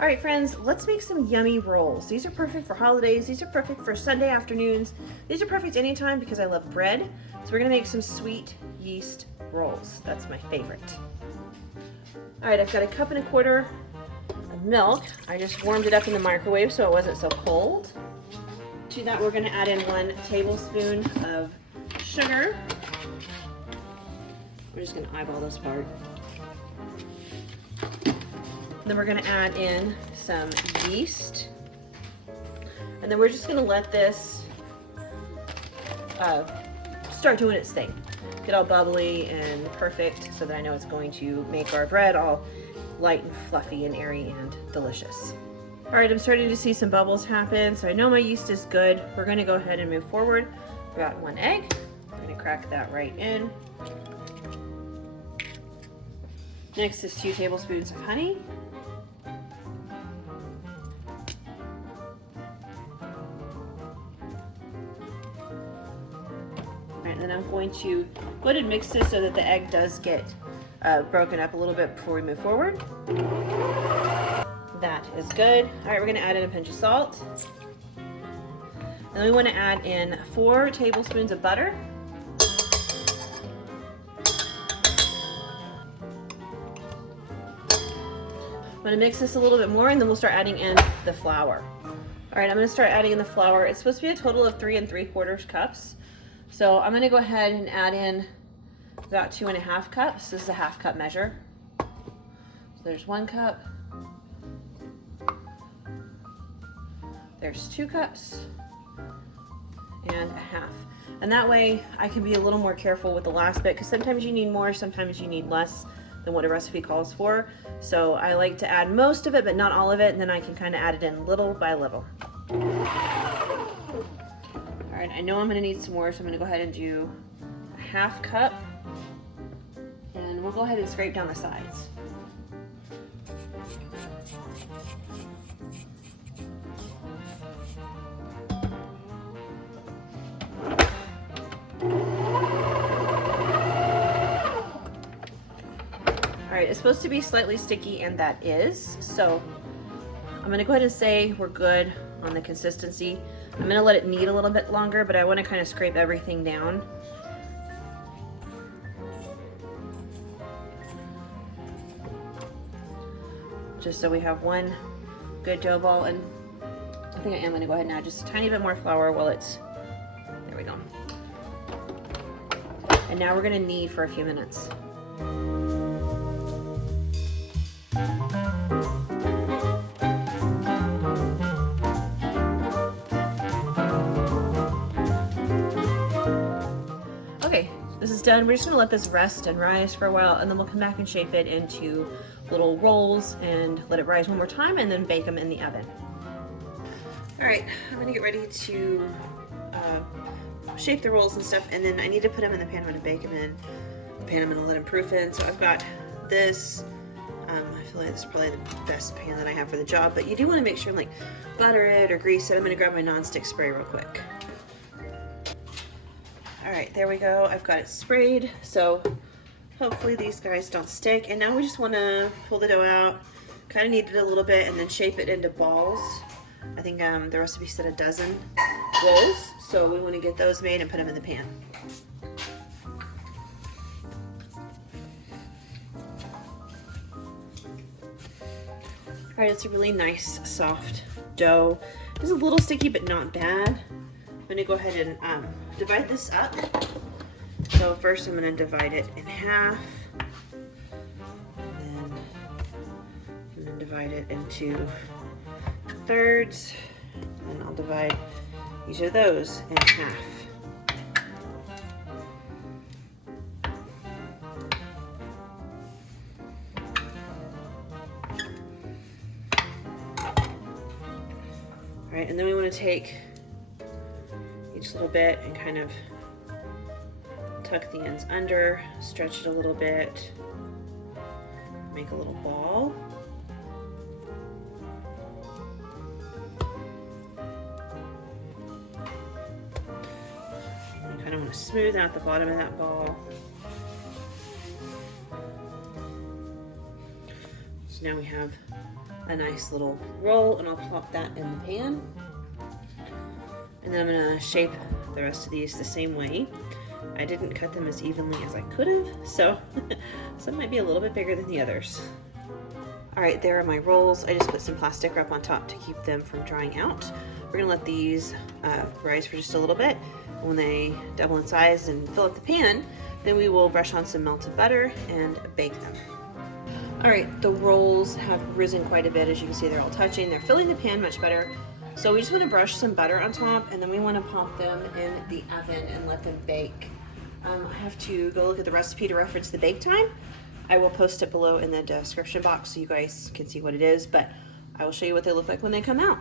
All right, friends, let's make some yummy rolls. These are perfect for holidays. These are perfect for Sunday afternoons. These are perfect anytime because I love bread. So we're gonna make some sweet yeast rolls. That's my favorite. All right, I've got 1.25 cups of milk. I just warmed it up in the microwave so it wasn't so cold. To that, we're gonna add in 1 tablespoon of sugar. We're just gonna eyeball this part. Then we're gonna add in some yeast. And then we're just gonna let this start doing its thing. Get all bubbly and perfect so that I know it's going to make our bread all light and fluffy and airy and delicious. All right, I'm starting to see some bubbles happen, so I know my yeast is good. We're gonna go ahead and move forward. We got 1 egg. I'm gonna crack that right in. Next is 2 tablespoons of honey. And then I'm going to go ahead and mix this so that the egg does get broken up a little bit before we move forward. That is good. All right, we're gonna add in a pinch of salt. And then we wanna add in 4 tablespoons of butter. I'm gonna mix this a little bit more and then we'll start adding in the flour. All right, I'm gonna start adding in the flour. It's supposed to be a total of 3 3/4 cups. So I'm gonna go ahead and add in about 2.5 cups. This is a 1/2 cup measure. So there's 1 cup. There's 2 cups and 1/2. And that way I can be a little more careful with the last bit because sometimes you need more, sometimes you need less than what a recipe calls for. So I like to add most of it, but not all of it, and then I can kind of add it in little by little. All right, I know I'm gonna need some more, so I'm gonna go ahead and do a 1/2 cup, and we'll go ahead and scrape down the sides. All right, it's supposed to be slightly sticky, and that is, so I'm gonna go ahead and say we're good on the consistency. I'm gonna let it knead a little bit longer, but I wanna kind of scrape everything down. Just so we have one good dough ball, and I think I am gonna go ahead and add just a tiny bit more flour while it's, there we go. And now we're gonna knead for a few minutes. Okay, this is done. We're just gonna let this rest and rise for a while, and then we'll come back and shape it into little rolls and let it rise one more time and then bake them in the oven. All right, I'm gonna get ready to shape the rolls and stuff, and then I need to put them in the pan I'm gonna bake them in. The pan I'm gonna let them proof in. So I've got this, I feel like this is probably the best pan that I have for the job, but you do wanna make sure like butter it or grease it. I'm gonna grab my nonstick spray real quick. All right, there we go. I've got it sprayed, so hopefully these guys don't stick. And now we just wanna pull the dough out, kind of knead it a little bit, and then shape it into balls. I think the recipe said a dozen rolls, so we wanna get those made and put them in the pan. All right, it's a really nice, soft dough. It's a little sticky, but not bad. I'm gonna go ahead and divide this up. So first I'm gonna divide it in half. And then I'm gonna divide it into thirds. And I'll divide each of those in half. All right, and then we wanna take each little bit and kind of tuck the ends under, stretch it a little bit, make a little ball. You kind of want to smooth out the bottom of that ball. So now we have a nice little roll, and I'll pop that in the pan. And then I'm gonna shape the rest of these the same way. I didn't cut them as evenly as I could have, so some might be a little bit bigger than the others. All right, there are my rolls. I just put some plastic wrap on top to keep them from drying out. We're gonna let these rise for just a little bit. When they double in size and fill up the pan, then we will brush on some melted butter and bake them. All right, the rolls have risen quite a bit. As you can see, they're all touching. They're filling the pan much better. So we just want to brush some butter on top, and then we want to pop them in the oven and let them bake. I have to go look at the recipe to reference the bake time. I will post it below in the description box so you guys can see what it is, but I will show you what they look like when they come out.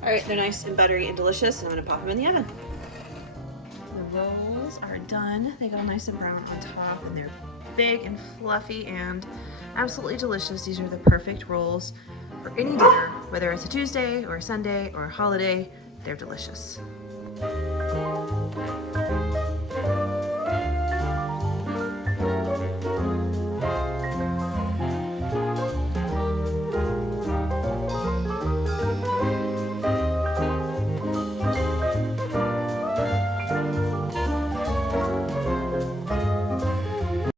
All right, they're nice and buttery and delicious, and I'm gonna pop them in the oven. The rolls are done. They got nice and brown on top, and they're big and fluffy and absolutely delicious. These are the perfect rolls for any dinner, whether it's a Tuesday or a Sunday or a holiday. They're delicious.